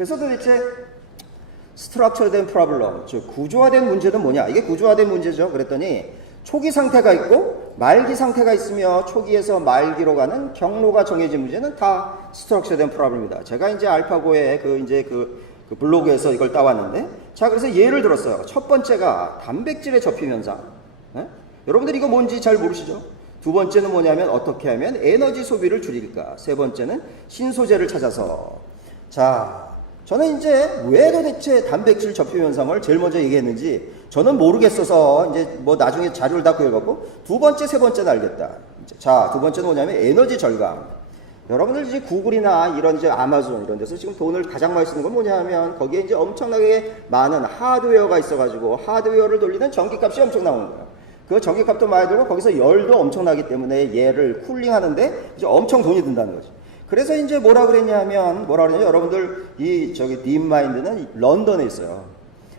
그래서 도대체 스트럭처된 프로블럼, 즉 구조화된 문제는 뭐냐? 이게 구조화된 문제죠. 그랬더니 초기 상태가 있고 말기 상태가 있으며 초기에서 말기로 가는 경로가 정해진 문제는 다 스트럭처된 프로블럼입니다. 제가 이제 알파고의 그 블로그에서 이걸 따왔는데, 자, 그래서 예를 들었어요. 첫 번째가 단백질의 접힘 현상. 네? 여러분들 이거 뭔지 잘 모르시죠? 두 번째는 뭐냐면 어떻게 하면 에너지 소비를 줄일까? 세 번째는 신소재를 찾아서. 자, 저는 이제 왜 도대체 단백질 접힘 현상을 제일 먼저 얘기했는지 저는 모르겠어서 이제 뭐 나중에 자료를 다 구해갖고 두 번째, 세 번째는 알겠다. 자, 두 번째는 뭐냐면 에너지 절감. 여러분들 이제 구글이나 이런 이제 아마존 이런 데서 지금 돈을 가장 많이 쓰는 건 뭐냐면 거기에 이제 엄청나게 많은 하드웨어가 있어가지고 하드웨어를 돌리는 전기값이 엄청 나오는 거예요. 그 전기값도 많이 들고 거기서 열도 엄청나기 때문에 얘를 쿨링하는데 이제 엄청 돈이 든다는 거지. 그래서 이제 뭐라 그랬냐면 여러분들 이 딥마인드는 런던에 있어요.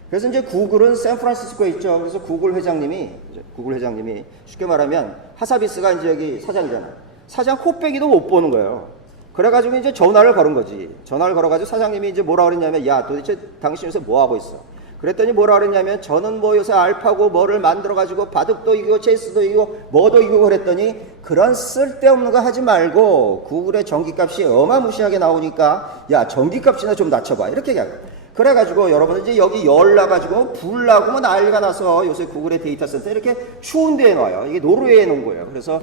그래서 이제 구글은 샌프란시스코에 있죠. 그래서 구글 회장님이 쉽게 말하면 하사비스가 이제 여기 사장이잖아. 사장 코빼기도 못 보는 거예요. 그래가지고 이제 전화를 걸은 거지. 전화를 걸어가지고 사장님이 이제 뭐라 그랬냐면, 야, 도대체 당신 요새 뭐 하고 있어? 그랬더니 뭐라 그랬냐면, 저는 뭐 요새 알파고 뭐를 만들어가지고 바둑도 이기고 체스도 이기고 뭐도 이기고 그랬더니, 그런 쓸데없는 거 하지 말고 구글의 전기값이 어마무시하게 나오니까, 야, 전기값이나 좀 낮춰봐. 이렇게 얘기하는 거야. 그래가지고 여러분들 이제 여기 열 나가지고 불 나고 뭐 난리가 나서 요새 구글의 데이터 센터 이렇게 추운 데에 놔요. 이게 노르웨이에 놓은 거예요. 그래서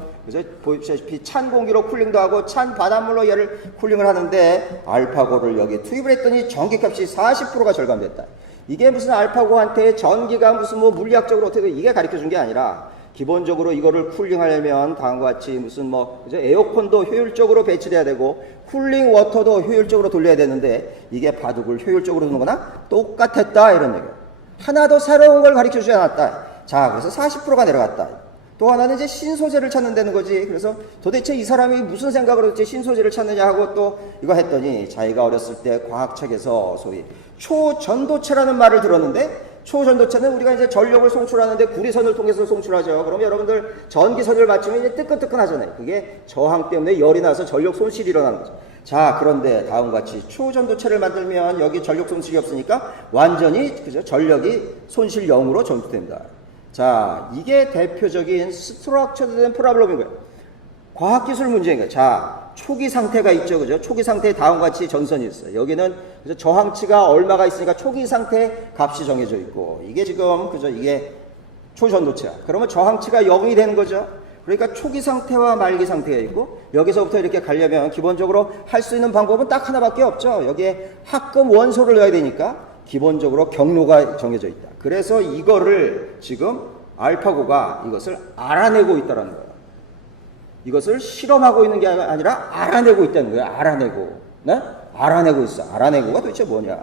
보시다시피 찬 공기로 쿨링도 하고 찬 바닷물로 얘를 쿨링을 하는데 알파고를 여기에 투입을 했더니 전기값이 40%가 절감됐다. 이게 무슨 알파고한테 전기가 무슨 뭐 물리학적으로 어떻게 이게 가르쳐 준 게 아니라 기본적으로 이거를 쿨링하려면 다음과 같이 무슨 뭐 그죠? 에어컨도 효율적으로 배치돼야 되고 쿨링 워터도 효율적으로 돌려야 되는데 이게 바둑을 효율적으로 두는 거나 똑같았다 이런 얘기예요. 하나도 새로운 걸 가르쳐 주지 않았다. 자, 그래서 40%가 내려갔다. 또 하나는 이제 신소재를 찾는다는 거지. 그래서 도대체 이 사람이 무슨 생각으로 도대체 신소재를 찾느냐 하고 또 이거 했더니 자기가 어렸을 때 과학책에서 소위 초전도체라는 말을 들었는데 초전도체는 우리가 이제 전력을 송출하는데 구리선을 통해서 송출하죠. 그러면 여러분들 전기선을 맞추면 이제 뜨끈뜨끈하잖아요. 그게 저항 때문에 열이 나서 전력 손실이 일어나는 거죠. 자, 그런데 다음과 같이 초전도체를 만들면 여기 전력 손실이 없으니까 완전히 그죠? 전력이 손실 0으로 전투됩니다. 자, 이게 대표적인 스트럭처된 프로블럼인 거예요. 과학기술 문제인 거예요. 자, 초기 상태가 있죠. 그죠? 초기 상태에 다음과 같이 전선이 있어요. 여기는 그죠? 저항치가 얼마가 있으니까 초기 상태 값이 정해져 있고, 이게 지금, 그죠? 이게 초전도체야. 그러면 저항치가 0이 되는 거죠. 그러니까 초기 상태와 말기 상태가 있고, 여기서부터 이렇게 가려면 기본적으로 할 수 있는 방법은 딱 하나밖에 없죠. 여기에 합금 원소를 넣어야 되니까 기본적으로 경로가 정해져 있다. 그래서 이거를 지금 알파고가 이것을 알아내고 있다는 거예요. 이것을 실험하고 있는 게 아니라 알아내고 있다는 거예요. 알아내고. 네? 알아내고 있어. 알아내고가 도대체 뭐냐.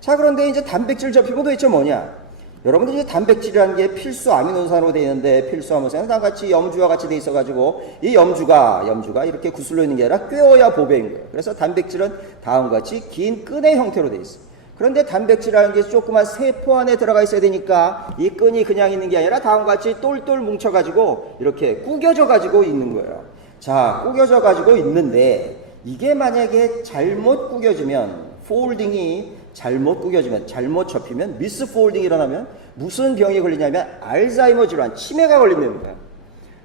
자, 그런데 이제 단백질 접히고 도대체 뭐냐. 여러분들 이제 단백질이라는 게 필수 아미노산으로 되어 있는데 필수 아미노산은 다 같이 염주와 같이 되어 있어가지고 이 염주가 이렇게 구슬로 있는 게 아니라 꿰어야 보배인 거예요. 그래서 단백질은 다음과 같이 긴 끈의 형태로 되어 있어요. 그런데 단백질이라는 게 조그만 세포 안에 들어가 있어야 되니까 이 끈이 그냥 있는 게 아니라 다음과 같이 똘똘 뭉쳐가지고 이렇게 구겨져가지고 있는 거예요. 자, 구겨져가지고 있는데 이게 만약에 잘못 구겨지면 폴딩이 잘못 구겨지면 잘못 접히면 미스 폴딩이 일어나면 무슨 병이 걸리냐면 알츠하이머 질환, 치매가 걸린다는 거예요.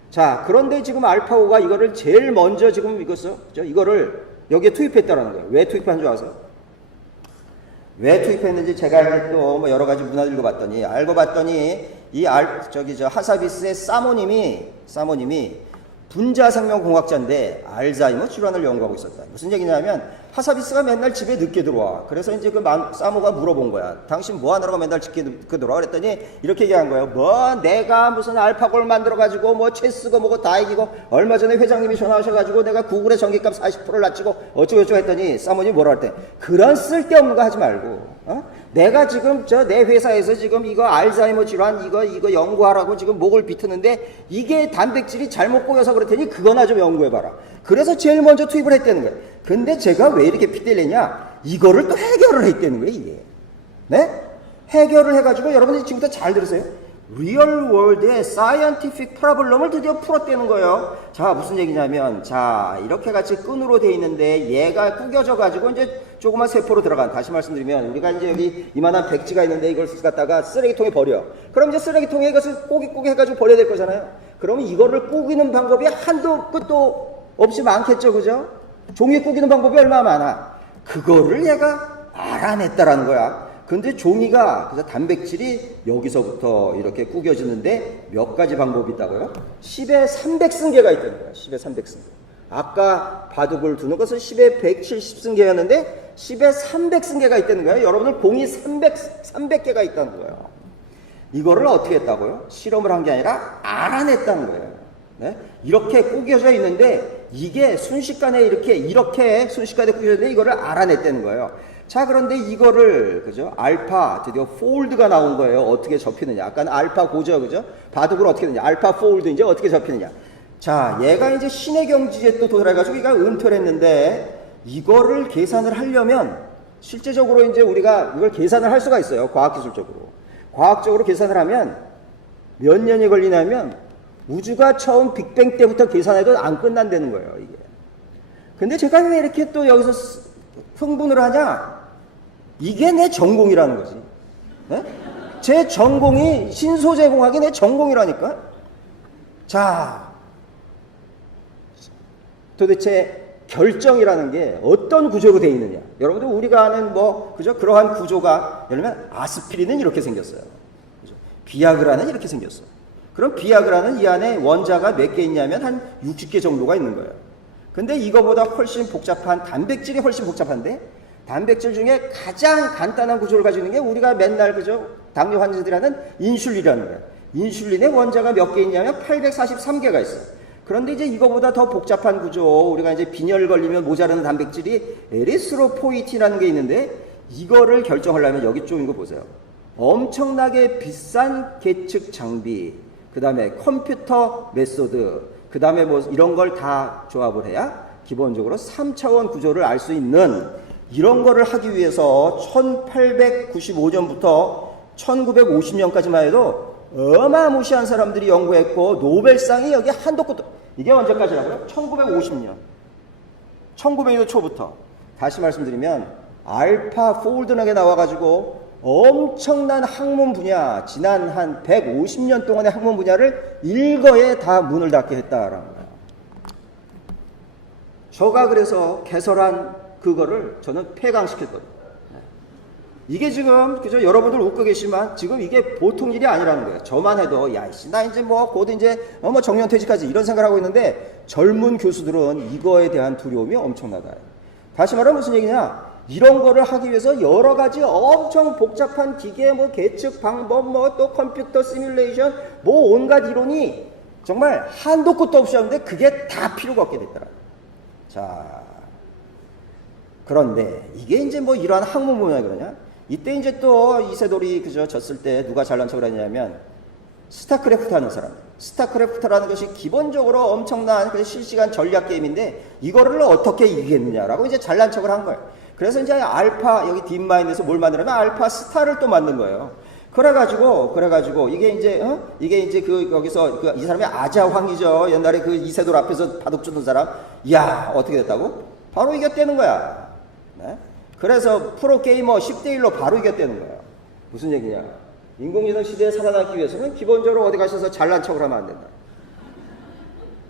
자, 그런데 지금 알파고가 이거를 제일 먼저 지금 이거를 여기에 투입했다라는 거예요. 왜 투입한 줄 아세요? 왜 투입했는지 제가 이제 또 뭐 여러 가지 문화를 읽어봤더니 알고 봤더니 하사비스의 사모님이 분자생명공학자인데 알츠하이머 질환을 연구하고 있었다. 무슨 얘기냐면 하사비스가 맨날 집에 늦게 들어와. 그래서 이제 그 사모가 물어본 거야. 당신 뭐 하느라고 맨날 늦게 들어와? 그랬더니 이렇게 얘기한 거예요. 뭐 내가 무슨 알파고를 만들어가지고 뭐 체스고 뭐고 다 이기고 얼마 전에 회장님이 전화하셔가지고 내가 구글의 전기값 40%를 낮추고 어쩌고저쩌고 했더니 사모님이 뭐라 할 때 그런 쓸데없는 거 하지 말고 내가 지금 내 회사에서 지금 이거 알츠하이머 질환 이거 연구하라고 지금 목을 비트는데 이게 단백질이 잘못 꼬여서 그랬더니 그거나 좀 연구해봐라. 그래서 제일 먼저 투입을 했다는 거예요. 근데 제가 왜 이렇게 피때리냐? 이거를 또 해결을 했다는 거예요, 이게. 네? 해결을 해가지고 여러분들이 지금부터 잘 들으세요. 리얼 월드의 사이언티픽 프로블럼을 드디어 풀었다는 거예요. 자, 무슨 얘기냐면, 자, 이렇게 같이 끈으로 돼 있는데 얘가 구겨져 가지고 이제 조그만 세포로 들어간, 다시 말씀드리면 우리가 이제 여기 이만한 백지가 있는데 이걸 갖다가 쓰레기통에 버려. 그럼 이제 쓰레기통에 이것을 꼬깃꼬깃 해가지고 버려야 될 거잖아요. 그러면 이거를 꾸기는 방법이 한도 끝도 없이 많겠죠, 그죠? 종이 꾸기는 방법이 얼마나 많아. 그거를 얘가 알아냈다라는 거야. 근데 종이가, 그래서 단백질이 여기서부터 이렇게 구겨지는데 몇 가지 방법이 있다고요? 10에 300승계가 있다는 거야. 10에 300승계. 아까 바둑을 두는 것은 10에 170승계였는데 10에 300승계가 있다는 거예요. 여러분들 공이 300개가 있다는 거예요. 이거를 어떻게 했다고요? 실험을 한 게 아니라 알아냈다는 거예요. 네? 이렇게 구겨져 있는데 이게 순식간에 이렇게 순식간에 구겨져 있는데 이거를 알아냈다는 거예요. 자, 그런데 이거를, 그죠? 알파, 드디어 폴드가 나온 거예요. 어떻게 접히느냐. 아까는 알파 고죠, 그죠? 바둑으로 어떻게 되느냐. 알파 폴드 이제 어떻게 접히느냐. 자, 얘가 이제 신의 경지에 또 도달해가지고 얘가 은퇴를 했는데 이거를 계산을 하려면 실제적으로 이제 우리가 이걸 계산을 할 수가 있어요. 과학기술적으로. 과학적으로 계산을 하면 몇 년이 걸리냐면 우주가 처음 빅뱅 때부터 계산해도 안 끝난다는 거예요, 이게. 근데 제가 왜 이렇게 또 여기서 흥분을 하냐? 이게 내 전공이라는 거지. 네? 제 전공이 신소재공학이 내 전공이라니까. 자, 도대체 결정이라는 게 어떤 구조로 되어 있느냐? 여러분들 우리가 아는 그죠? 그러한 구조가 예를 들면 아스피린은 이렇게 생겼어요. 그죠? 비아그라는 이렇게 생겼어요. 그럼 비아그라는 이 안에 원자가 몇 개 있냐면 한 60개 정도가 있는 거예요. 근데 이거보다 훨씬 복잡한 단백질이 훨씬 복잡한데 단백질 중에 가장 간단한 구조를 가지고 있는 게 우리가 맨날 그죠? 당뇨 환자들이 하는 인슐린이라는 거예요. 인슐린의 원자가 몇 개 있냐면 843개가 있어요. 그런데 이제 이거보다 더 복잡한 구조, 우리가 이제 빈혈 걸리면 모자라는 단백질이 에리스로포이틴이라는 게 있는데 이거를 결정하려면 여기 좀 이거 보세요. 엄청나게 비싼 계측 장비, 그 다음에 컴퓨터 메소드, 그 다음에 이런 걸 다 조합을 해야 기본적으로 3차원 구조를 알 수 있는 이런 거를 하기 위해서 1895년부터 1950년까지만 해도 어마무시한 사람들이 연구했고 노벨상이 여기 한도 끝도. 이게 언제까지라고요? 1950년. 1900년도 초부터. 다시 말씀드리면 알파 폴드너게 나와가지고 엄청난 학문 분야, 지난 한 150년 동안의 학문 분야를 일거에 다 문을 닫게 했다라는 거예요. 저가 그래서 개설한 그거를 저는 폐강시켰거든요. 이게 지금, 그죠? 여러분들 웃고 계시지만 지금 이게 보통 일이 아니라는 거예요. 저만 해도, 야, 이씨, 나 이제 곧 이제, 정년퇴직하지. 이런 생각을 하고 있는데 젊은 교수들은 이거에 대한 두려움이 엄청나다. 다시 말하면 무슨 얘기냐? 이런 거를 하기 위해서 여러 가지 엄청 복잡한 기계, 계측 방법, 또 컴퓨터 시뮬레이션, 온갖 이론이 정말 한도 끝도 없이 하는데 그게 다 필요가 없게 됐더라. 자, 그런데 이게 이제 이러한 학문 분야 그러냐? 이때 이제 또 이세돌이 그저 졌을 때 누가 잘난 척을 했냐면 스타크래프트 하는 사람. 스타크래프트라는 것이 기본적으로 엄청난 실시간 전략 게임인데 이거를 어떻게 이기겠느냐라고 이제 잘난 척을 한 거예요. 그래서 이제 알파, 여기 딥마인드에서 뭘 만들냐면 알파 스타를 또 만든 거예요. 그래가지고, 이게 이제 여기서 이 사람이 아자황이죠. 옛날에 그 이세돌 앞에서 바둑 주는 사람. 이야, 어떻게 됐다고? 바로 이겼다는 거야. 네? 그래서 프로게이머 10대1로 바로 이겼다는 거야. 무슨 얘기냐? 인공지능 시대에 살아남기 위해서는 기본적으로 어디 가셔서 잘난 척을 하면 안 된다.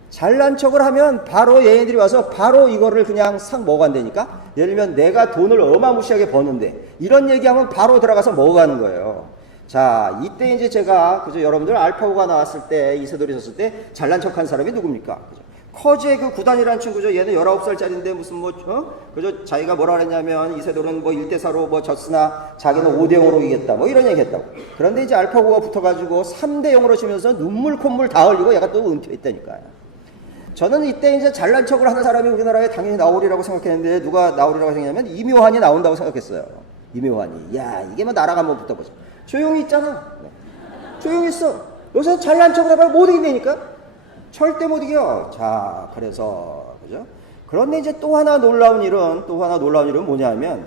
잘난 척을 하면 바로 얘네들이 와서 바로 이거를 그냥 싹 먹어간다니까? 예를 들면 내가 돈을 어마무시하게 버는데 이런 얘기하면 바로 들어가서 먹어가는 거예요. 자, 이때 이제 제가 그죠? 여러분들 알파고가 나왔을 때 이세돌이 졌을 때 잘난 척한 사람이 누굽니까? 그죠? 커즈의 그 구단이라는 친구죠. 얘는 19살짜리인데 무슨 그죠? 자기가 뭐라 그랬냐면 이세돌은 1대4로 졌으나 자기는 5대0으로 이겼다. 이런 얘기 했다고. 그런데 이제 알파고가 붙어가지고 3대0으로 지면서 눈물 콧물 다 흘리고 얘가 또 은퇴했다니까요. 저는 이때 이제 잘난 척을 하는 사람이 우리나라에 당연히 나오리라고 생각했는데 누가 나오리라고 생각하면 이묘환이 나온다고 생각했어요. 이묘환이. 야, 이게 나랑 한번 붙어보자. 조용히 있잖아. 네. 조용히 있어. 요새 잘난 척을 해봐야 못 이긴다니까? 절대 못 이겨. 자, 그래서, 그죠? 그런데 이제 또 하나 놀라운 일은 뭐냐면,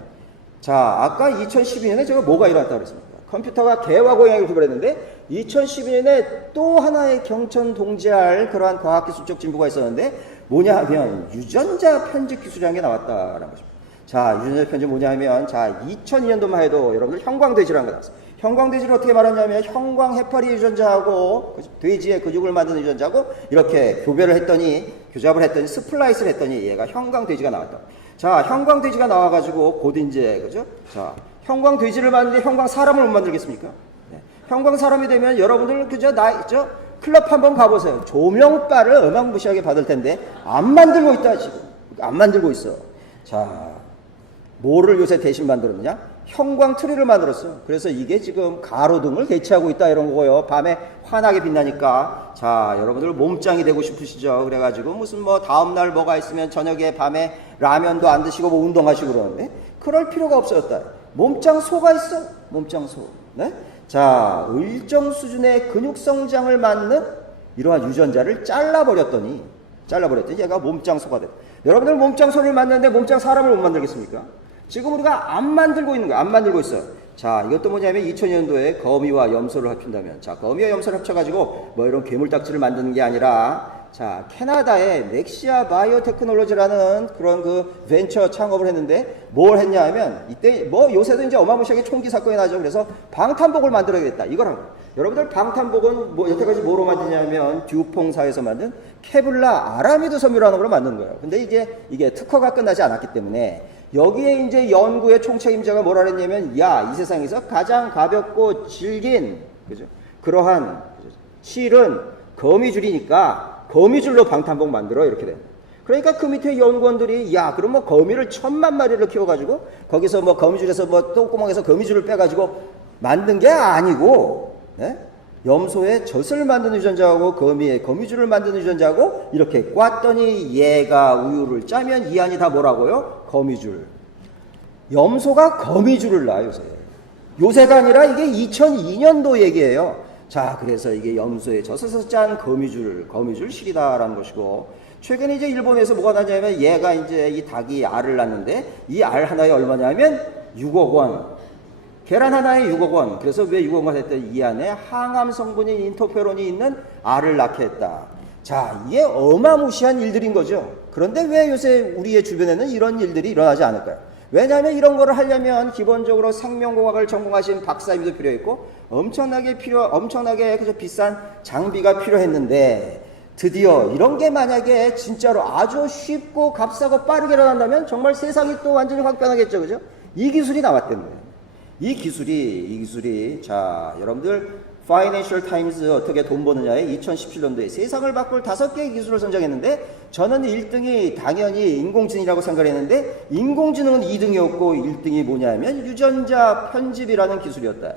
자, 아까 2012년에 제가 뭐가 일어났다고 그랬습니까? 컴퓨터가 개와 고양이를 구별했는데 2012년에 또 하나의 경천동지할 그러한 과학기술적 진보가 있었는데 뭐냐 하면 유전자 편집 기술이라는 게 나왔다라는 것입니다. 자, 유전자 편집 뭐냐 하면 자, 2002년도만 해도 여러분들 형광돼지라는 거 나왔어요. 형광돼지를 어떻게 말하냐면 형광 해파리 유전자하고 돼지의 근육을 만드는 유전자하고 이렇게 교잡을 했더니 스플라이스를 했더니 얘가 형광돼지가 나왔다. 자, 형광돼지가 나와가지고 곧 이제 그죠? 자, 형광돼지를 만드는데 형광 사람을 못 만들겠습니까? 네. 형광 사람이 되면 여러분들 그저 클럽 한번 가보세요. 조명바를 어마무시하게 받을 텐데 안 만들고 있다 지금. 안 만들고 있어. 자, 뭐를 요새 대신 만들었느냐? 형광 트리를 만들었어요. 그래서 이게 지금 가로등을 대체하고 있다 이런 거고요. 밤에 환하게 빛나니까 자, 여러분들 몸짱이 되고 싶으시죠? 그래가지고 무슨 뭐 다음날 뭐가 있으면 저녁에 밤에 라면도 안 드시고 뭐 운동하시고 그러는데 그럴 필요가 없었다. 몸짱 소가 있어. 몸짱 소. 네? 자, 일정 수준의 근육 성장을 막는 이러한 유전자를 잘라버렸더니 얘가 몸짱 소가 됐다. 여러분들 몸짱 소를 만드는데 몸짱 사람을 못 만들겠습니까? 지금 우리가 안 만들고 있는 거야. 안 만들고 있어. 자, 이것도 뭐냐면 2000년도에 거미와 염소를 합친다면 자, 거미와 염소를 합쳐가지고 뭐 이런 괴물딱지를 만드는 게 아니라 자, 캐나다의 넥시아 바이오테크놀로지라는 그런 그 벤처 창업을 했는데 뭘 했냐 하면 이때 뭐 요새도 이제 어마무시하게 총기 사건이 나죠. 그래서 방탄복을 만들어야겠다. 이거라고. 여러분들 방탄복은 뭐 여태까지 뭐로 만드냐면 듀퐁사에서 만든 케블라 아라미드 섬유라는 걸로 만든 거예요. 근데 이게 특허가 끝나지 않았기 때문에 여기에 이제 연구의 총책임자가 뭐라 그랬냐면 야, 이 세상에서 가장 가볍고 질긴 그죠? 그러한 실은 거미줄이니까 거미줄로 방탄복 만들어 이렇게 됩니다. 그러니까 그 밑에 연구원들이 야, 그럼 뭐 거미를 1000만 마리를 키워가지고 거기서 뭐 거미줄에서 뭐 똥구멍에서 거미줄을 빼가지고 만든 게 아니고 네? 염소의 젖을 만드는 유전자하고 거미의 거미줄을 만드는 유전자하고 이렇게 꽈더니 얘가 우유를 짜면 이 안이 다 뭐라고요? 거미줄. 염소가 거미줄을 낳아요, 요새. 요새가 아니라 이게 2002년도 얘기예요. 자, 그래서 이게 염소의 젖에서 짠 거미줄 실이다라는 것이고, 최근에 이제 일본에서 뭐가 나냐면 얘가 이제 이 닭이 알을 낳는데 이 알 하나에 얼마냐면 6억 원. 계란 하나에 6억 원. 그래서 왜 6억 원 했더니 이 안에 항암 성분인 인터페론이 있는 알을 낳게 했다. 자, 이게 어마무시한 일들인 거죠. 그런데 왜 요새 우리의 주변에는 이런 일들이 일어나지 않을까요? 왜냐하면 이런 거를 하려면 기본적으로 생명공학을 전공하신 박사님도 필요했고 엄청나게 그저 비싼 장비가 필요했는데 드디어 이런 게 만약에 진짜로 아주 쉽고 값싸고 빠르게 일어난다면 정말 세상이 또 완전히 확 변하겠죠. 그죠? 이 기술이 나왔다는 거예요. 이 기술이 자, 여러분들 파이낸셜 타임즈 어떻게 돈 버느냐에 2017년도에 세상을 바꿀 5개의 기술을 선정했는데 저는 1등이 당연히 인공지능이라고 생각했는데 인공지능은 2등이었고 1등이 뭐냐면 유전자 편집이라는 기술이었다.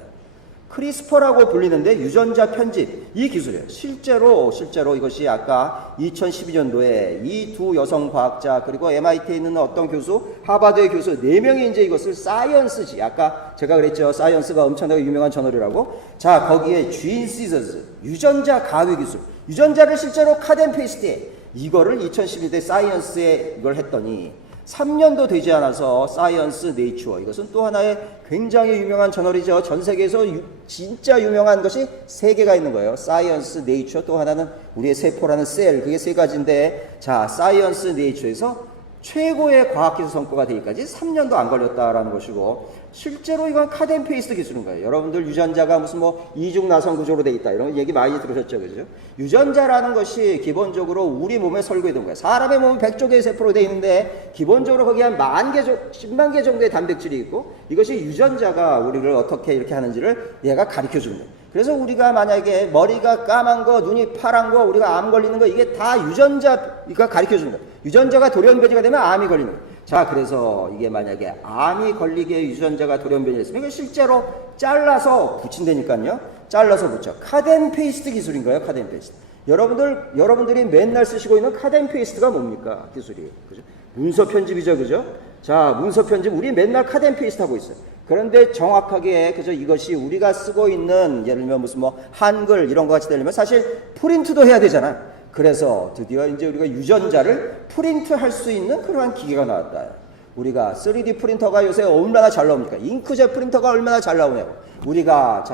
크리스퍼라고 불리는데 유전자 편집 이 기술이에요. 실제로 이것이 아까 2012년도에 이 두 여성 과학자 그리고 MIT에 있는 어떤 교수, 하버드의 교수 4명이 이제 이것을 사이언스지 아까 제가 그랬죠. 사이언스가 엄청나게 유명한 저널이라고. 자, 거기에 쥐인 시저스 유전자 가위 기술 유전자를 실제로 카덴 페이스트에 이거를 2012년도에 사이언스에 이걸 했더니 3년도 되지 않아서 사이언스 네이처 이것은 또 하나의 굉장히 유명한 저널이죠. 전 세계에서 진짜 유명한 것이 3개가 있는 거예요. 사이언스 네이처 또 하나는 우리의 세포라는 셀 그게 3가지인데 자 사이언스 네이처에서 최고의 과학기술 성과가 되기까지 3년도 안 걸렸다라는 것이고 실제로 이건 카덴 페이스트 기술인 거예요. 여러분들 유전자가 무슨 뭐 이중 나선 구조로 돼 있다 이런 얘기 많이 들으셨죠, 그죠? 유전자라는 것이 기본적으로 우리 몸에 설계되어 있는 거예요. 사람의 몸은 100조 개의 세포로 돼 있는데 기본적으로 거기 한 10만 개 정도의 단백질이 있고 이것이 유전자가 우리를 어떻게 이렇게 하는지를 얘가 가르쳐 주는 거예요. 그래서 우리가 만약에 머리가 까만 거, 눈이 파란 거, 우리가 암 걸리는 거 이게 다 유전자가 가르쳐 주는 거예요. 유전자가 돌연변이가 되면 암이 걸리는 거예요. 자, 그래서 이게 만약에 암이 걸리게 유전자가 돌연변이했으면 이거 실제로 잘라서 붙인다니까요. 잘라서 붙여. 카덴 페이스트 기술인 거예요. 카덴 페이스트. 여러분들이 맨날 쓰시고 있는 카덴 페이스트가 뭡니까? 기술이. 그죠? 문서 편집이죠. 그죠? 자, 문서 편집 우리 맨날 카덴 페이스트 하고 있어요. 그런데 정확하게 그저 이것이 우리가 쓰고 있는 예를 들면 무슨 뭐 한글 이런 거 같이 되려면 사실 프린트도 해야 되잖아. 그래서 드디어 이제 우리가 유전자를 프린트할 수 있는 그러한 기계가 나왔다. 우리가 3D 프린터가 요새 얼마나 잘 나옵니까? 잉크젯 프린터가 얼마나 잘 나오냐고. 우리가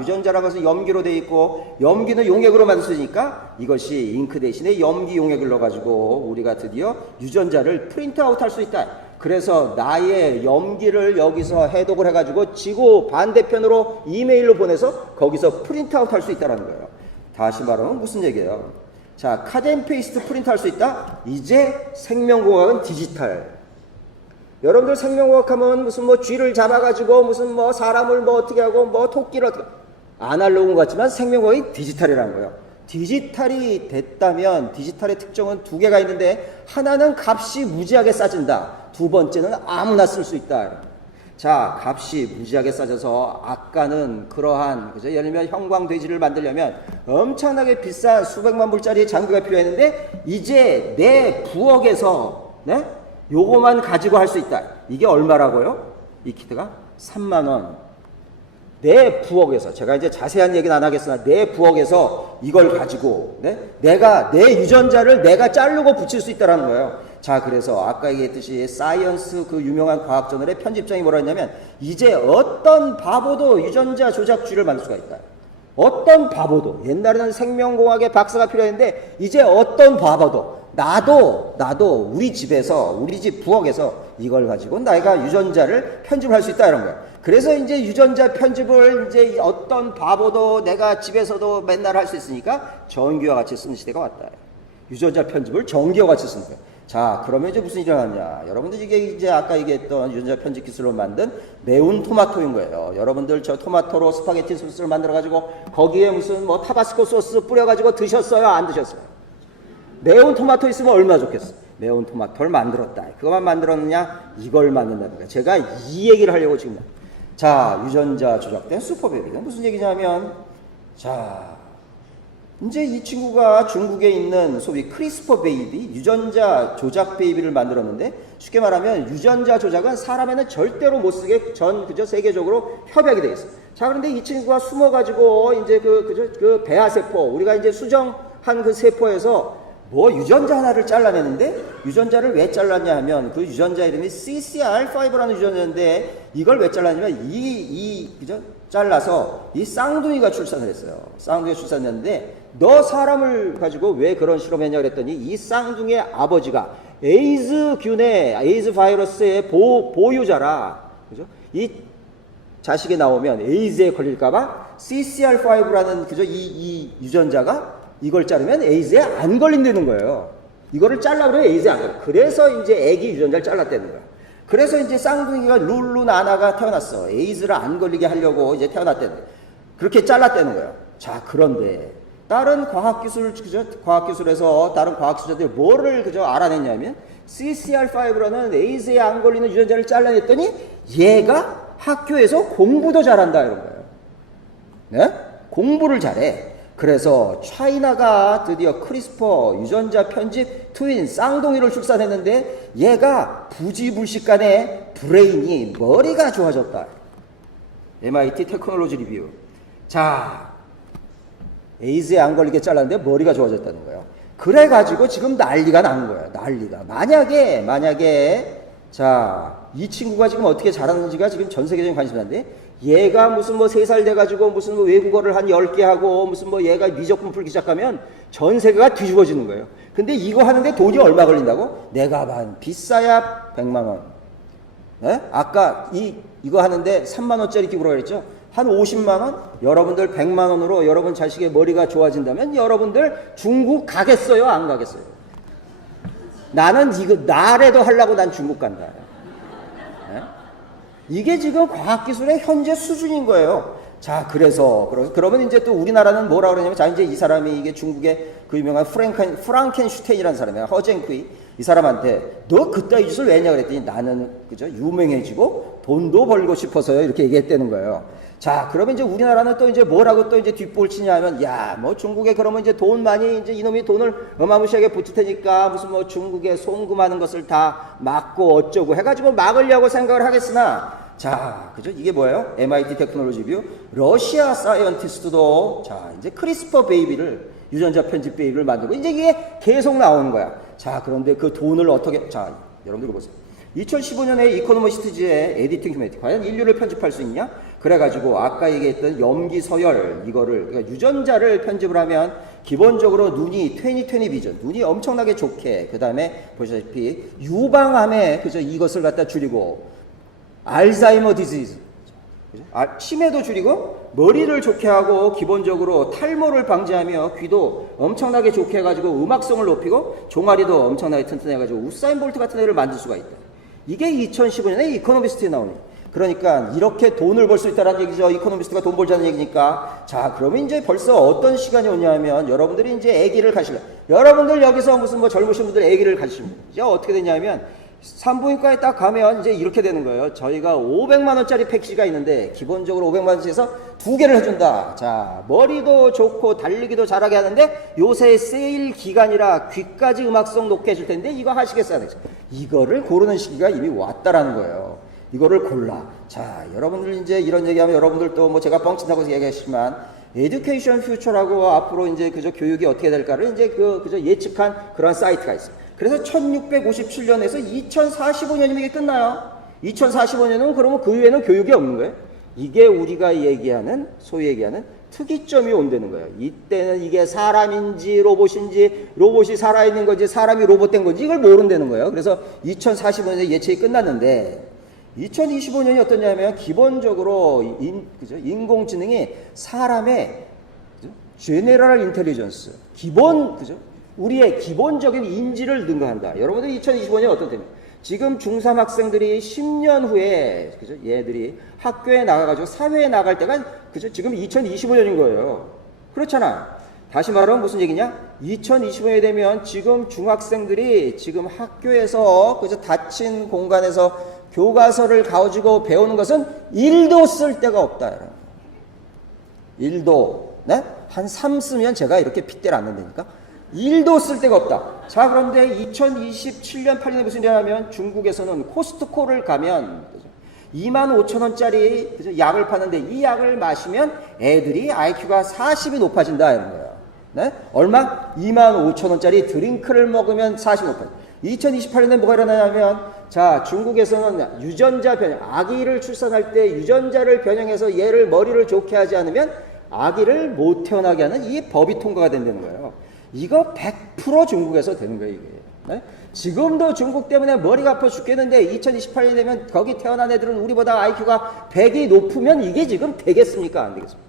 유전자라고 해서 염기로 돼 있고, 염기는 용액으로 만들 수 있으니까 이것이 잉크 대신에 염기 용액을 넣어가지고 우리가 드디어 유전자를 프린트아웃 할 수 있다. 그래서 나의 염기를 여기서 해독을 해가지고 지구 반대편으로 이메일로 보내서 거기서 프린트아웃 할 수 있다는 거예요. 다시 말하면 무슨 얘기예요? 자, 카덴페이스트 프린트 할 수 있다? 이제 생명공학은 디지털. 여러분들 생명공학 하면 무슨 뭐 쥐를 잡아가지고 무슨 뭐 사람을 뭐 어떻게 하고 뭐 토끼를 어떻게 아날로그 같지만 생명공학이 디지털이라는 거예요. 디지털이 됐다면 디지털의 특징은 두 개가 있는데 하나는 값이 무지하게 싸진다. 두 번째는 아무나 쓸 수 있다. 자, 값이 무지하게 싸져서 아까는 그러한 그죠? 예를 들면 형광돼지를 만들려면 엄청나게 비싼 수백만 불짜리 장비가 필요했는데 이제 내 부엌에서 네? 요거만 가지고 할 수 있다. 이게 얼마라고요? 이 키트가 3만 원. 내 부엌에서 제가 이제 자세한 얘기는 안 하겠으나 내 부엌에서 이걸 가지고 네? 내가 내 유전자를 내가 자르고 붙일 수 있다라는 거예요. 자, 그래서 아까 얘기했듯이 사이언스 그 유명한 과학 저널의 편집장이 뭐라 했냐면 이제 어떤 바보도 유전자 조작쥐를 만들 수가 있다. 어떤 바보도 옛날에는 생명공학의 박사가 필요했는데 이제 어떤 바보도 나도 우리 집에서 우리 집 부엌에서 이걸 가지고 내가 유전자를 편집할 수 있다 이런 거예요. 그래서 이제 유전자 편집을 이제 어떤 바보도 내가 집에서도 맨날 할 수 있으니까 전기와 같이 쓰는 시대가 왔다. 유전자 편집을 전기와 같이 쓰는 거예요. 자, 그러면 이제 무슨 일이 일어났냐? 여러분들 이게 이제 아까 얘기했던 유전자 편집 기술로 만든 매운 토마토인 거예요. 여러분들 저 토마토로 스파게티 소스를 만들어가지고 거기에 무슨 뭐 타바스코 소스 뿌려가지고 드셨어요? 안 드셨어요? 매운 토마토 있으면 얼마나 좋겠어. 매운 토마토를 만들었다. 그것만 만들었느냐? 이걸 만든다는 거야. 제가 이 얘기를 하려고 지금. 자, 유전자 조작된 슈퍼베이비가 무슨 얘기냐면, 자, 이제 이 친구가 중국에 있는 소위 크리스퍼 베이비, 유전자 조작 베이비를 만들었는데, 쉽게 말하면 유전자 조작은 사람에는 절대로 못 쓰게 그저 세계적으로 협약이 되어 있어요. 자, 그런데 이 친구가 숨어가지고 이제 그 배아세포, 우리가 이제 수정한 그 세포에서 뭐 유전자 하나를 잘라내는데 유전자를 왜 잘랐냐 하면 그 유전자 이름이 CCR5라는 유전자인데 이걸 왜 잘랐냐면 그죠? 잘라서 이 쌍둥이가 출산을 했어요. 쌍둥이가 출산했는데 너 사람을 가지고 왜 그런 실험했냐 그랬더니 이 쌍둥이의 아버지가 에이즈 바이러스의 보유자라. 그죠? 이 자식이 나오면 에이즈에 걸릴까봐 CCR5라는 그죠? 이 유전자가 이걸 자르면 에이즈에 안 걸린다는 거예요. 이거를 잘라 그러면 에이즈에 안 걸려. 그래서 이제 애기 유전자를 잘랐다는 거야. 그래서 이제 쌍둥이가 룰루 나나가 태어났어. 에이즈를 안 걸리게 하려고 이제 태어났다는 거야. 그렇게 잘랐다는 거예요. 자, 그런데 다른 과학기술에서 다른 과학수자들이 뭐를 그저 알아냈냐면 CCR5라는 에이즈에 안 걸리는 유전자를 잘라냈더니 얘가 학교에서 공부도 잘한다 이런 거예요. 네? 공부를 잘해. 그래서 차이나가 드디어 크리스퍼 유전자 편집 트윈 쌍둥이를 출산했는데 얘가 부지불식간에 브레인이 머리가 좋아졌다. MIT 테크놀로지 리뷰. 자, 에이즈에 안 걸리게 잘랐는데 머리가 좋아졌다는 거예요. 그래가지고 지금 난리가 난 거예요. 난리가. 만약에 자, 이 친구가 지금 어떻게 자랐는지가 지금 전 세계적인 관심사인데 얘가 무슨 뭐 3살 돼가지고 무슨 뭐 외국어를 한 10개 하고 무슨 뭐 얘가 미적분 풀기 시작하면 전 세계가 뒤집어지는 거예요. 근데 이거 하는데 돈이 얼마 걸린다고? 내가 반 비싸야 100만 원. 네? 아까 이거 하는데 3만 원짜리 끼고 그랬죠? 한 50만 원? 여러분들 100만 원으로 여러분 자식의 머리가 좋아진다면 여러분들 중국 가겠어요? 안 가겠어요? 나는 이거 나라도 하려고 난 중국 간다. 네? 이게 지금 과학기술의 현재 수준인 거예요. 자, 그러면 이제 또 우리나라는 뭐라 그러냐면, 자, 이제 이 사람이 이게 중국의 그 유명한 프랑켄슈테인이라는 사람이야. 허쟁크이. 이 사람한테 너 그따위 짓을 왜 했냐 그랬더니 나는 그저 유명해지고 돈도 벌고 싶어서요. 이렇게 얘기했다는 거예요. 자, 그러면 이제 우리나라는 또 이제 뭐라고 또 이제 뒷볼 치냐 하면, 야, 뭐 중국에 그러면 이제 돈 많이, 이제 이놈이 돈을 어마무시하게 붙을 테니까 무슨 뭐 중국에 송금하는 것을 다 막고 어쩌고 해가지고 막으려고 생각을 하겠으나, 자, 그죠? 이게 뭐예요? MIT 테크놀로지 뷰. 러시아 사이언티스트도, 자, 이제 크리스퍼 베이비를, 유전자 편집 베이비를 만들고, 이제 이게 계속 나오는 거야. 자, 그런데 그 돈을 어떻게, 자, 여러분들 보세요. 2015년에 이코노미스트지의 에디팅 휴머니티 과연 인류를 편집할 수 있냐? 그래가지고 아까 얘기했던 염기 서열 이거를 그러니까 유전자를 편집을 하면 기본적으로 눈이 20/20 비전 눈이 엄청나게 좋게 그 다음에 보시다시피 유방암에 그죠 이것을 갖다 줄이고 알츠하이머 디지즈 치매도 줄이고 머리를 좋게 하고 기본적으로 탈모를 방지하며 귀도 엄청나게 좋게 해가지고 음악성을 높이고 종아리도 엄청나게 튼튼해가지고 우사인 볼트 같은 애를 만들 수가 있다. 이게 2015년에 이코노미스트에 나오는 그러니까 이렇게 돈을 벌 수 있다는 얘기죠. 이코노미스트가 돈 벌자는 얘기니까. 자, 그러면 이제 벌써 어떤 시간이 오냐면 여러분들이 이제 아기를 가실래. 여러분들 여기서 무슨 뭐 젊으신 분들 아기를 가지십니다. 이제 어떻게 되냐면 산부인과에 딱 가면 이제 이렇게 되는 거예요. 저희가 500만 원짜리 패키지가 있는데 기본적으로 500만 원짜리에서 2개를 해준다. 자, 머리도 좋고 달리기도 잘하게 하는데 요새 세일 기간이라 귀까지 음악성 높게 해줄 텐데 이거 하시겠어요? 이거를 고르는 시기가 이미 왔다라는 거예요. 이거를 골라. 자, 여러분들 이제 이런 얘기하면 여러분들 또 뭐 제가 뻥친다고 얘기하시지만 에듀케이션 퓨처라고 앞으로 이제 그저 교육이 어떻게 될까를 이제 그저 예측한 그런 사이트가 있어요. 그래서 1657년에서 2045년이면 이게 끝나요. 2045년은 그러면 그 이후에는 교육이 없는 거예요. 이게 우리가 얘기하는 소위 얘기하는 특이점이 온다는 거예요. 이때는 이게 사람인지 로봇이 살아있는 건지 사람이 로봇 된 건지 이걸 모른다는 거예요. 그래서 2045년에 예측이 끝났는데 2025년이 어떠냐면 기본적으로 인공지능이 사람의 제네럴 인텔리전스 우리의 기본적인 인지를 능가한다. 여러분들 2025년이 어떻다면 지금 중3 학생들이 10년 후에 얘들이 학교에 나가가지고 사회에 나갈 때가 지금 2025년인 거예요. 그렇잖아. 다시 말하면 무슨 얘기냐? 2025년이 되면 지금 중학생들이 지금 학교에서 닫힌 공간에서 교과서를 가지고 배우는 것은 1도 쓸 데가 없다. 1도. 네? 한 3 쓰면 제가 이렇게 핏대를 안 낸다니까? 1도 쓸 데가 없다. 자, 그런데 2027년 8년에 무슨 일이 하면 중국에서는 코스트코를 가면 25,000원짜리 약을 파는데 이 약을 마시면 애들이 IQ가 40이 높아진다 이런 거예요. 네? 얼마? 25,000원짜리 드링크를 먹으면 40이 높아져. 2028년에 뭐가 일어나냐면 자, 중국에서는 유전자 변형, 아기를 출산할 때 유전자를 변형해서 얘를 머리를 좋게 하지 않으면 아기를 못 태어나게 하는 이 법이 통과가 된다는 거예요. 이거 100% 중국에서 되는 거예요, 이게. 네? 지금도 중국 때문에 머리가 아파 죽겠는데 2028년이 되면 거기 태어난 애들은 우리보다 IQ가 100이 높으면 이게 지금 되겠습니까? 안 되겠습니까?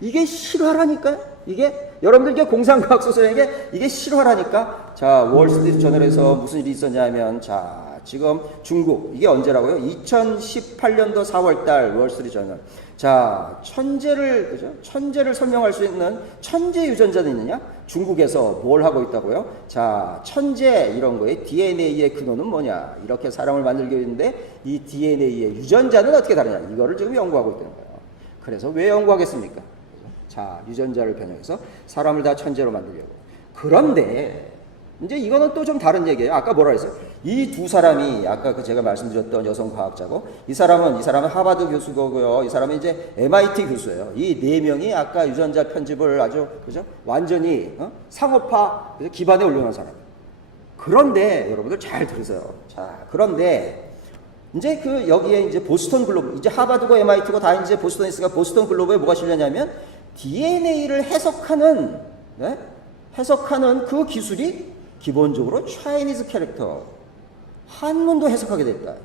이게 실화라니까요? 이게 여러분들 이게 공상과학 소설에게 이게 실화라니까? 자, 월스트리트 저널에서 무슨 일이 있었냐면 자, 지금 중국 이게 언제라고요? 2018년도 4월달 월스트리트 저널. 자, 천재를 설명할 수 있는 천재 유전자는 있느냐? 중국에서 뭘 하고 있다고요? 자, 천재 이런 거에 DNA의 근원은 뭐냐? 이렇게 사람을 만들고 있는데 이 DNA의 유전자는 어떻게 다르냐? 이거를 지금 연구하고 있다는 거예요. 그래서 왜 연구하겠습니까? 자, 유전자를 변형해서 사람을 다 천재로 만들려고. 그런데 이제 이거는 또 좀 다른 얘기예요. 아까 뭐라 했어요? 이 두 사람이 아까 제가 말씀드렸던 여성 과학자고 이 사람은 하버드 교수고요. 이 사람은 이제 MIT 교수예요. 이 네 명이 아까 유전자 편집을 아주 완전히 상업화 기반에 올려놓은 사람. 그런데 여러분들 잘 들으세요. 자, 그런데 이제 여기에 이제 보스턴 글로브 이제 하버드고 MIT고 다 이제 보스턴에 있으니까 보스턴 글로브에 뭐가 실렸냐면 DNA를 해석하는 그 기술이 기본적으로 차이니즈 캐릭터 한문도 해석하게 됐다.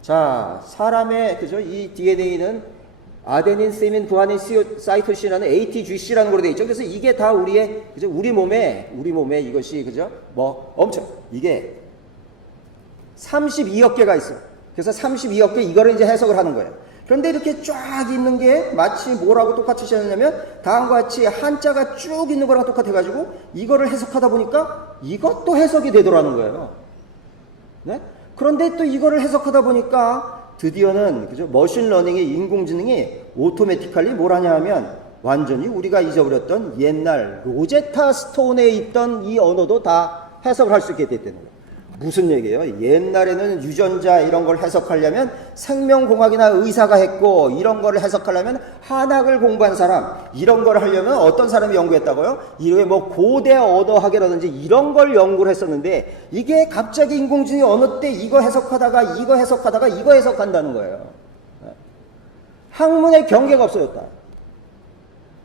자, 사람의 이 DNA는 아데닌, 세민, 구아닌, 사이토신이라는 ATGC라는 걸로 되어 있죠. 그래서 이게 다 우리 몸에 이것이 엄청 이게 32억 개가 있어요. 그래서 32억 개 이거를 이제 해석을 하는 거예요. 그런데 이렇게 쫙 있는 게 마치 뭐라고 똑같이 시작하냐면 다음과 같이 한자가 쭉 있는 거랑 똑같아가지고 이거를 해석하다 보니까 이것도 해석이 되더라는 거예요. 네? 그런데 또 이거를 해석하다 보니까 드디어는 머신러닝의 인공지능이 오토매티컬리 뭘 하냐 하면 완전히 우리가 잊어버렸던 옛날 로제타 스톤에 있던 이 언어도 다 해석을 할 수 있게 됐다는 거예요. 무슨 얘기예요? 옛날에는 유전자 이런 걸 해석하려면 생명공학이나 의사가 했고, 이런 걸 해석하려면 한학을 공부한 사람, 이런 걸 하려면 어떤 사람이 연구했다고요? 이게 뭐 고대 언어학이라든지 이런 걸 연구를 했었는데, 이게 갑자기 인공지능이 어느 때 이거 해석하다가 이거 해석하다가 이거 해석한다는 거예요. 학문의 경계가 없어졌다.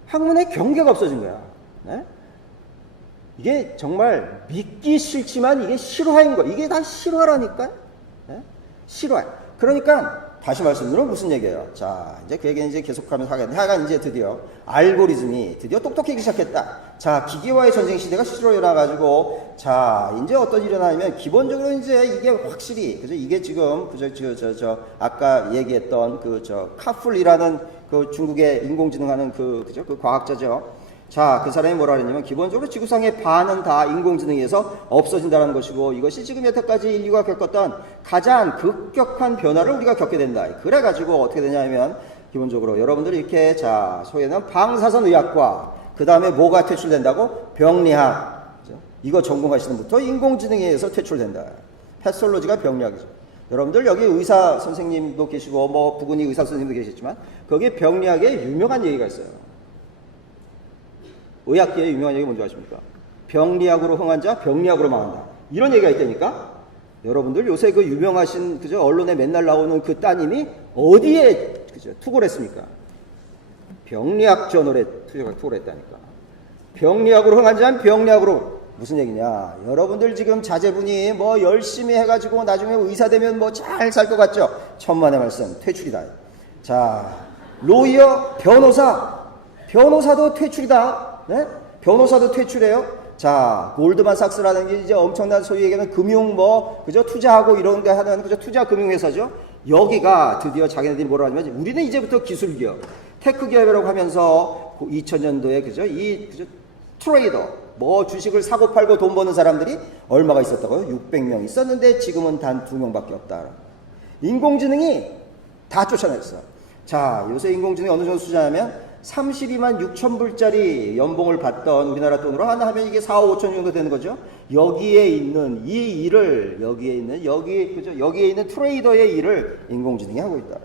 학문의 경계가 없어진 거야. 네? 이게 정말 믿기 싫지만 이게 실화인 거야. 이게 다 실화라니까. 네? 실화. 그러니까 다시 말씀드리면 무슨 얘기예요? 자, 이제 그 얘기는 이제 계속하면서 하겠는데, 하여간 이제 드디어 알고리즘이 드디어 똑똑해지기 시작했다. 자, 기계와의 전쟁 시대가 실제로 일어나가지고, 자, 이제 어떤 일이 일어나냐면, 기본적으로 이제 이게 확실히, 그죠? 이게 지금, 그죠? 아까 얘기했던 카풀이라는 그 중국의 인공지능하는 그죠? 그 과학자죠. 자, 그 사람이 뭐라 그랬냐면, 기본적으로 지구상의 반은 다 인공지능에 의해서 없어진다는 것이고, 이것이 지금 여태까지 인류가 겪었던 가장 급격한 변화를 우리가 겪게 된다. 그래가지고 어떻게 되냐면, 기본적으로 여러분들이 이렇게, 자, 소위 말하는 방사선 의학과, 그 다음에 뭐가 퇴출된다고? 병리학. 그죠? 이거 전공하시는 분부터 인공지능에 의해서 퇴출된다. 패솔로지가 병리학이죠. 여러분들 여기 의사 선생님도 계시고, 뭐, 부군이 의사 선생님도 계시지만, 거기에 병리학에 유명한 얘기가 있어요. 의학계의 유명한 얘기 뭔지 아십니까? 병리학으로 흥한 자, 병리학으로 망한다. 이런 얘기가 있다니까? 여러분들 요새 그 유명하신, 그죠? 언론에 맨날 나오는 그 따님이 어디에, 그죠? 투고를 했습니까? 병리학 저널에 투고를 했다니까. 병리학으로 흥한 자는 병리학으로. 무슨 얘기냐? 여러분들 지금 자제분이 뭐 열심히 해가지고 나중에 의사 되면 뭐 잘 살 것 같죠? 천만의 말씀, 퇴출이다. 자, 로이어, 변호사도 퇴출이다. 네? 변호사도 퇴출해요. 자, 골드만삭스라는 게 이제 엄청난 소위 얘기하는 금융 그죠? 투자하고 이런 데 하는 그죠? 투자 금융회사죠. 여기가 드디어 자기네들이 뭐라 하냐면, 우리는 이제부터 기술기업, 테크 기업이라고 하면서 2000년도에 그죠? 그죠? 트레이더, 주식을 사고 팔고 돈 버는 사람들이 얼마가 있었다고요? 600명 있었는데 지금은 단 2명밖에 없다. 인공지능이 다 쫓아냈어. 자, 요새 인공지능이 어느 정도 수준이냐면 32만 6천 불짜리 연봉을 받던 우리나라 돈으로 하나 하면 이게 4, 5천 정도 되는 거죠. 여기에 있는 이 일을 여기에 있는 트레이더의 일을 인공지능이 하고 있다.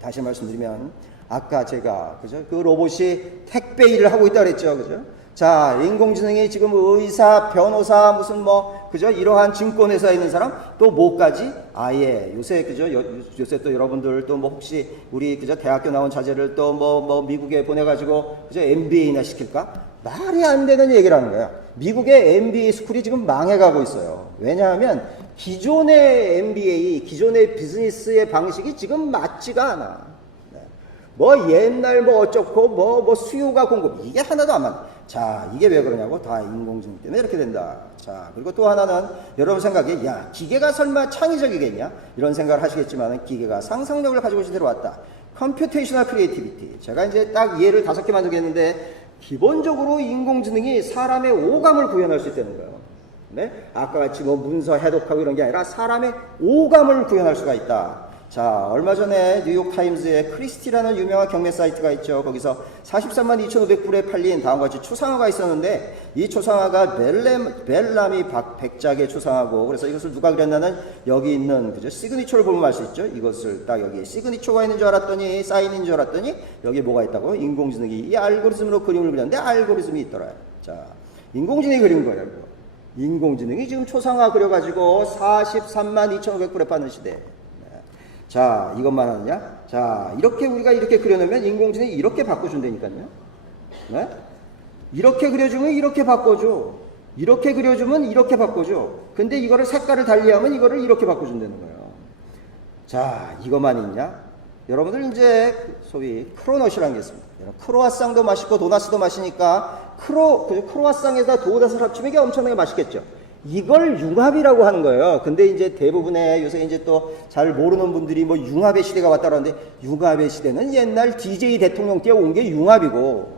다시 말씀드리면 아까 제가 그죠? 그 로봇이 택배 일을 하고 있다 그랬죠. 그죠? 자, 인공지능이 지금 의사, 변호사, 무슨 그죠? 이러한 증권회사에 있는 사람, 또 뭐까지? 아예, 요새, 그죠? 요새 또 여러분들 또 혹시 우리, 그죠? 대학교 나온 자제를 또 미국에 보내가지고, 그죠? MBA나 시킬까? 말이 안 되는 얘기를 하는 거야. 미국의 MBA 스쿨이 지금 망해가고 있어요. 왜냐하면, 기존의 MBA, 기존의 비즈니스의 방식이 지금 맞지가 않아. 옛날 어쩌고, 수요가 공급, 이게 하나도 안 맞아. 자, 이게 왜 그러냐고? 다 인공지능 때문에 이렇게 된다. 자, 그리고 또 하나는 여러분 생각에, 야, 기계가 설마 창의적이겠냐? 이런 생각을 하시겠지만, 기계가 상상력을 가지고 들어왔다. 컴퓨테이셔널 크리에이티비티. 제가 이제 딱 예를 5개 만들겠는데, 기본적으로 인공지능이 사람의 오감을 구현할 수 있다는 거예요. 네? 아까 같이 문서 해독하고 이런 게 아니라 사람의 오감을 구현할 수가 있다. 자, 얼마 전에 뉴욕타임즈에 크리스티라는 유명한 경매 사이트가 있죠. 거기서 43만 2,500불에 팔린 다음과 같이 초상화가 있었는데, 이 초상화가 벨라미 백작의 초상화고, 그래서 이것을 누가 그렸나는 여기 있는 그죠? 시그니처를 보면 알 수 있죠. 이것을 딱 여기 시그니처가 있는 줄 알았더니, 사인인 줄 알았더니 여기 뭐가 있다고? 인공지능이 이 알고리즘으로 그림을 그렸는데 알고리즘이 있더라. 자, 인공지능이 그린 거예요. 이거. 인공지능이 지금 초상화 그려가지고 43만 2,500불에 파는 시대. 자, 이것만 하느냐? 자, 우리가 이렇게 그려놓으면 인공지능이 이렇게 바꿔준다니까요. 네? 이렇게 그려주면 이렇게 바꿔줘. 이렇게 그려주면 이렇게 바꿔줘. 근데 이거를 색깔을 달리하면 이거를 이렇게 바꿔준다는 거예요. 자, 이것만 있냐? 여러분들 이제 소위 크로넛이라는 게 있습니다. 크로아상도 맛있고 도나스도 맛있으니까 크로아상에다 도나스를 합치면 이게 엄청나게 맛있겠죠. 이걸 융합이라고 하는 거예요. 근데 이제 대부분의 요새 이제 또 잘 모르는 분들이 융합의 시대가 왔다 그러는데, 융합의 시대는 옛날 DJ 대통령 때 온 게 융합이고,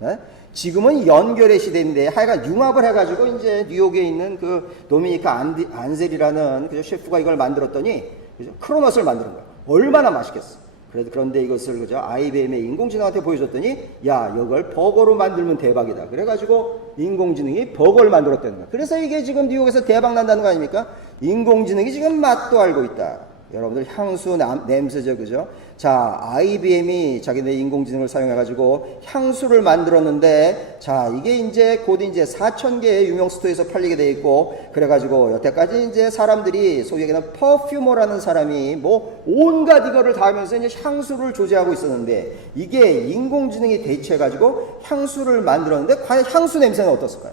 네? 지금은 연결의 시대인데, 하여간 융합을 해가지고 이제 뉴욕에 있는 그 도미니카 안셀이라는 그 셰프가 이걸 만들었더니, 그죠? 크로넛을 만드는 거예요. 얼마나 맛있겠어. 그런데 이것을 그죠 IBM의 인공지능한테 보여줬더니 야 이걸 버거로 만들면 대박이다. 그래가지고 인공지능이 버거를 만들었다는 거야. 그래서 이게 지금 뉴욕에서 대박 난다는 거 아닙니까? 인공지능이 지금 맛도 알고 있다. 여러분들 향수 냄새죠, 그죠? 자, IBM이 자기네 인공지능을 사용해가지고 향수를 만들었는데, 자, 이게 이제 곧 이제 4,000개의 유명 스토어에서 팔리게 돼 있고, 그래가지고 여태까지 이제 사람들이 소위 얘기하는 퍼퓸머라는 사람이 뭐 온갖 이거를 다 하면서 이제 향수를 조제하고 있었는데, 이게 인공지능이 대체해가지고 향수를 만들었는데, 과연 향수 냄새는 어떻을까요?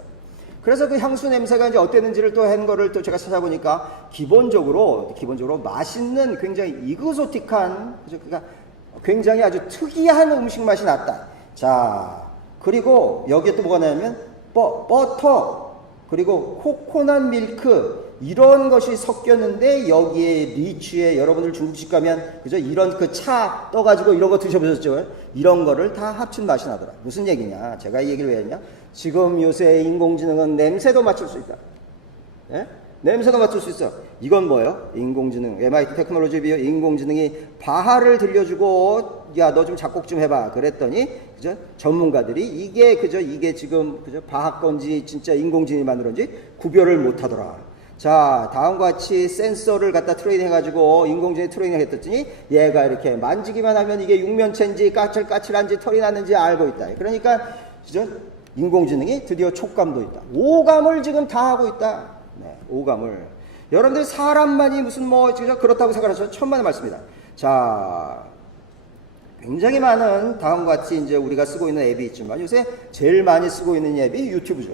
그래서 그 향수 냄새가 이제 어땠는지를 또 한 거를 또 제가 찾아보니까 기본적으로 맛있는 굉장히 이그소틱한 그러니까 굉장히 아주 특이한 음식 맛이 났다. 자, 그리고 여기에 또 뭐가 나냐면 버터 그리고 코코넛 밀크 이런 것이 섞였는데 여기에 리치에 여러분들 중국집 가면 그죠 이런 그 차 떠가지고 이런 거 드셔보셨죠? 이런 거를 다 합친 맛이 나더라. 무슨 얘기냐? 제가 이 얘기를 왜 했냐? 지금 요새 인공지능은 냄새도 맞출 수 있다. 예? 냄새도 맞출 수 있어. 이건 뭐예요? 인공지능, MIT 테크놀로지 비어 인공지능이 바하를 들려주고 야 너 좀 작곡 좀 해봐. 그랬더니 그죠 전문가들이 이게 지금 그죠 바하 건지 진짜 인공지능이 만들었는지 구별을 못하더라. 자, 다음과 같이 센서를 갖다 트레이닝 해가지고 인공지능이 트레이닝 했더니 얘가 이렇게 만지기만 하면 이게 육면체인지 까칠까칠한지 털이 났는지 알고 있다. 그러니까 그죠? 인공지능이 드디어 촉감도 있다. 오감을 지금 다 하고 있다. 네, 오감을. 여러분들 사람만이 무슨 뭐 그렇다고 생각하셔서 천만의 말씀입니다. 자, 굉장히 많은 다음과 같이 이제 우리가 쓰고 있는 앱이 있지만 요새 제일 많이 쓰고 있는 앱이 유튜브죠.